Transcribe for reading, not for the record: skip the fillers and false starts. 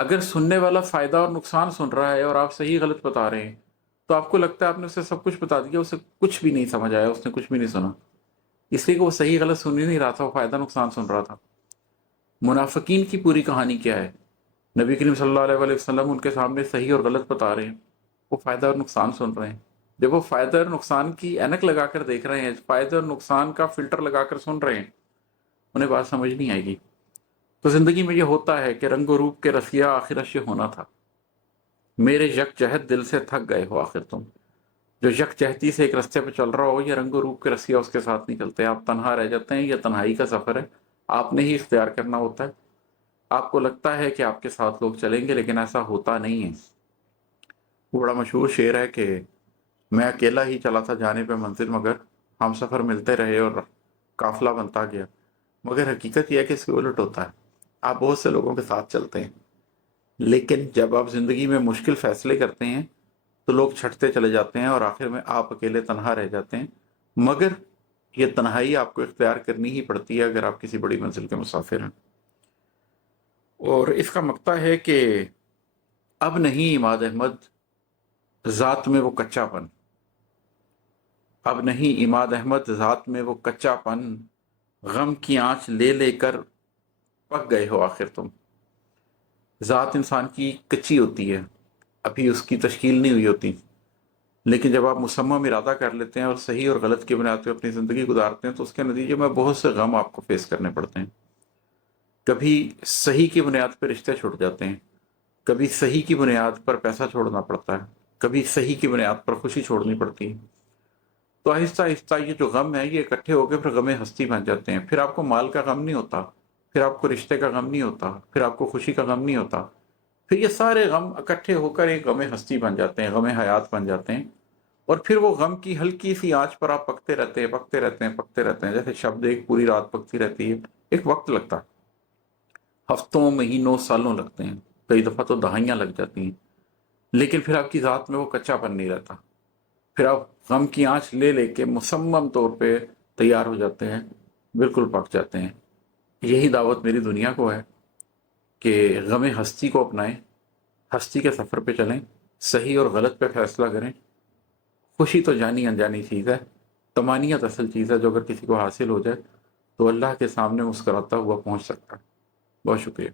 اگر سننے والا فائدہ اور نقصان سن رہا ہے اور آپ صحیح غلط بتا رہے ہیں تو آپ کو لگتا ہے آپ نے اسے سب کچھ بتا دیا، اسے کچھ بھی نہیں سمجھ آیا، اس نے کچھ بھی نہیں سنا، اس لیے کہ وہ صحیح غلط سن ہی نہیں رہا تھا، وہ فائدہ نقصان سن رہا تھا۔ منافقین کی پوری کہانی کیا ہے؟ نبی کریم صلی اللہ علیہ وسلم ان کے سامنے صحیح اور غلط بتا رہے ہیں، وہ فائدہ اور نقصان سن رہے ہیں۔ جب وہ فائدہ اور نقصان کی اینک لگا کر دیکھ رہے ہیں، فائدہ اور نقصان کا فلٹر لگا کر سن رہے ہیں، انہیں بات سمجھ نہیں آئے گی۔ تو زندگی میں یہ ہوتا ہے کہ رنگ و روپ کے رسیا آخر یہ ہونا تھا، میرے یک جہت دل سے تھک گئے ہو آخر تم۔ جو یک جہتی سے ایک رستے پہ چل رہا ہو، یہ رنگ و روپ کے رسیا اس کے ساتھ نہیں چلتے، آپ تنہا رہ جاتے ہیں، یہ تنہائی کا سفر ہے، آپ نے ہی اختیار کرنا ہوتا ہے۔ آپ کو لگتا ہے کہ آپ کے ساتھ لوگ چلیں گے، لیکن ایسا ہوتا نہیں ہے۔ وہ بڑا مشہور شعر ہے کہ میں اکیلا ہی چلا تھا جانے پہ منزل، مگر ہم سفر ملتے رہے اور قافلہ بنتا گیا۔ مگر حقیقت یہ ہے کہ اس کے الٹ ہوتا ہے، آپ بہت سے لوگوں کے ساتھ چلتے ہیں، لیکن جب آپ زندگی میں مشکل فیصلے کرتے ہیں تو لوگ چھٹتے چلے جاتے ہیں اور آخر میں آپ اکیلے تنہا رہ جاتے ہیں۔ مگر یہ تنہائی آپ کو اختیار کرنی ہی پڑتی ہے اگر آپ کسی بڑی منزل کے مسافر ہیں۔ اور اس کا مقطع ہے کہ اب نہیں عماد احمد ذات میں وہ کچا پن، اب نہیں عماد احمد ذات میں وہ کچا پن، غم کی آنچ لے لے کر پک گئے ہو آخر تم۔ ذات انسان کی کچی ہوتی ہے، ابھی اس کی تشکیل نہیں ہوئی ہوتی، لیکن جب آپ مصمم ارادہ کر لیتے ہیں اور صحیح اور غلط کی بنیاد پہ اپنی زندگی گزارتے ہیں تو اس کے نتیجے میں بہت سے غم آپ کو فیس کرنے پڑتے ہیں۔ کبھی صحیح کی بنیاد پہ رشتے چھوٹ جاتے ہیں، کبھی صحیح کی بنیاد پر پیسہ چھوڑنا پڑتا ہے، کبھی صحیح کی بنیاد پر خوشی چھوڑنی پڑتی ہے۔ تو آہستہ آہستہ یہ جو غم ہے یہ اکٹھے ہو کے پھر غم ہستی بن جاتے ہیں۔ پھر آپ کو مال کا غم نہیں ہوتا، پھر آپ کو رشتے کا غم نہیں ہوتا، پھر آپ کو خوشی کا غم نہیں ہوتا، پھر یہ سارے غم اکٹھے ہو کر ایک غم ہستی بن جاتے ہیں، غم حیات بن جاتے ہیں۔ اور پھر وہ غم کی ہلکی سی آنچ پر آپ پکتے رہتے ہیں، پکتے رہتے ہیں، پکتے رہتے ہیں، جیسے شبد ایک پوری رات پکتی رہتی ہے۔ ایک وقت لگتا ہے، ہفتوں مہینوں سالوں لگتے ہیں، کئی دفعہ تو دہائیاں لگ جاتی ہیں، لیکن پھر آپ کی ذات میں وہ کچا پن نہیں رہتا۔ پھر آپ غم کی آنچ لے لے کے مصمم طور پہ تیار ہو جاتے ہیں، بالکل پک جاتے ہیں۔ یہی دعوت میری دنیا کو ہے کہ غم ہستی کو اپنائیں، ہستی کے سفر پہ چلیں، صحیح اور غلط پہ فیصلہ کریں۔ خوشی تو جانی انجانی چیز ہے، طمانینت اصل چیز ہے جو اگر کسی کو حاصل ہو جائے تو اللہ کے سامنے مسکراتا ہوا پہنچ سکتا ہے۔ بہت شکریہ۔